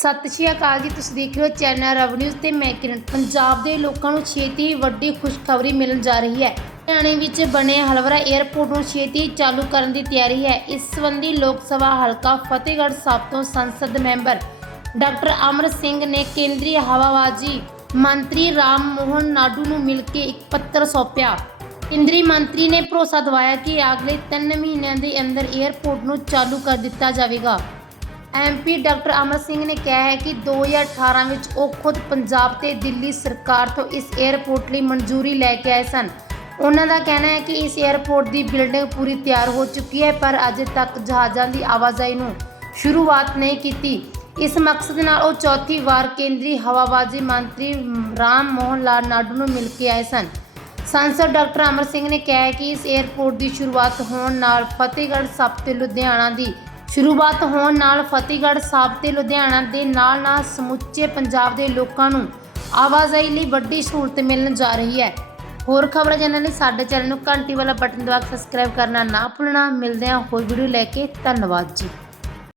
ਸਤਿ ਸ਼੍ਰੀ ਅਕਾਲ ਜੀ, ਤੁਸੀਂ ਦੇਖ ਰਹੇ ਹੋ ਚੈਨਲ ਰਵ ਨਿਊਜ਼ ਤੇ ਮੈਂ ਕਿਰਨ। ਪੰਜਾਬ ਦੇ ਲੋਕਾਂ ਨੂੰ ਛੇਤੀ ਹੀ ਵੱਡੀ ਖੁਸ਼ਖਬਰੀ ਮਿਲਣ ਜਾ ਰਹੀ ਹੈ। ਹਰਿਆਣੇ ਵਿੱਚ ਬਣੇ ਹਲਵਰਾ 에ਅਰਪੋਰਟ ਨੂੰ ਛੇਤੀ ਚਾਲੂ ਕਰਨ ਦੀ ਤਿਆਰੀ ਹੈ। ਇਸ ਸੰਬੰਧੀ ਲੋਕ ਸਭਾ ਹਲਕਾ ਫਤਿਹਗੜ੍ਹ ਸਾਹਿਬ ਤੋਂ ਸੰਸਦ ਮੈਂਬਰ ਡਾਕਟਰ ਅਮਰ ਸਿੰਘ ਨੇ ਕੇਂਦਰੀ ਹਵਾਬਾਜ਼ੀ ਮੰਤਰੀ ਰਾਮ ਮੋਹਨ ਨਾਡੂ ਨੂੰ ਮਿਲ ਕੇ ਇੱਕ ਪੱਤਰ ਸੌਂਪਿਆ। ਕੇਂਦਰੀ ਮੰਤਰੀ ਨੇ ਭਰੋਸਾ ਦਿਵਾਇਆ ਕਿ ਅਗਲੇ 3 ਮਹੀਨਿਆਂ ਦੇ ਅੰਦਰ 에ਅਰਪੋਰਟ ਨੂੰ ਚਾਲੂ ਕਰ ਦਿੱਤਾ ਜਾਵੇਗਾ। ਐਮਪੀ ਡਾਕਟਰ ਅਮਰ ਸਿੰਘ ਨੇ ਕਿਹਾ ਹੈ ਕਿ 2018 ਵਿੱਚ ਉਹ ਖੁਦ ਪੰਜਾਬ ਤੇ ਦਿੱਲੀ ਸਰਕਾਰ ਤੋਂ ਇਸ 에ਅਰਪੋਰਟ ਲਈ ਮਨਜ਼ੂਰੀ ਲੈ ਕੇ ਆਏ ਸਨ। ਉਹਨਾਂ ਦਾ ਕਹਿਣਾ ਹੈ ਕਿ ਇਸ 에ਅਰਪੋਰਟ ਦੀ ਬਿਲਡਿੰਗ ਪੂਰੀ ਤਿਆਰ ਹੋ ਚੁੱਕੀ ਹੈ, ਪਰ ਅਜੇ ਤੱਕ ਜਹਾਜ਼ਾਂ ਦੀ ਆਵਾਜਾਈ ਨੂੰ ਸ਼ੁਰੂਆਤ ਨਹੀਂ ਕੀਤੀ। ਇਸ ਮਕਸਦ ਨਾਲ ਉਹ ਚੌਥੀ ਵਾਰ ਕੇਂਦਰੀ ਹਵਾਬਾਜ਼ੀ ਮੰਤਰੀ ਰਾਮ ਮੋਹਨ ਲਾਲ ਨਾਡੂ ਨੂੰ ਮਿਲ ਕੇ ਆਏ ਸਨ। ਸੰਸਦ ਡਾਕਟਰ ਅਮਰ ਸਿੰਘ ਨੇ ਕਿਹਾ ਕਿ ਇਸ 에ਅਰਪੋਰਟ ਦੀ ਸ਼ੁਰੂਆਤ ਹੋਣ ਨਾਲ ਫਤਿਹਗੜ੍ਹ ਸਾਹਿਬ ਤੇ ਲੁਧਿਆਣਾ ਦੀ ਸ਼ੁਰੂਆਤ ਹੋਣ ਨਾਲ ਫਤਿਹਗੜ੍ਹ ਸਾਹਿਬ ਤੇ ਲੁਧਿਆਣਾ ਦੇ ਨਾਲ ਨਾਲ ਸਮੁੱਚੇ ਪੰਜਾਬ ਦੇ ਲੋਕਾਂ ਨੂੰ ਆਵਾਜਾਈ ਲਈ ਵੱਡੀ ਸਹੂਲਤ ਮਿਲਣ ਜਾ ਰਹੀ ਹੈ। ਹੋਰ ਖਬਰਾਂ ਜਾਣਨ ਲਈ ਸਾਡੇ ਚੈਨਲ ਨੂੰ ਘੰਟੀ ਵਾਲਾ ਬਟਨ ਦਬਾ ਕੇ ਸਬਸਕ੍ਰਾਈਬ ਕਰਨਾ ਨਾ ਭੁੱਲਣਾ। ਮਿਲਦੇ ਹਾਂ ਹੋਰ ਵੀਡੀਓ ਲੈ ਕੇ। ਧੰਨਵਾਦ ਜੀ।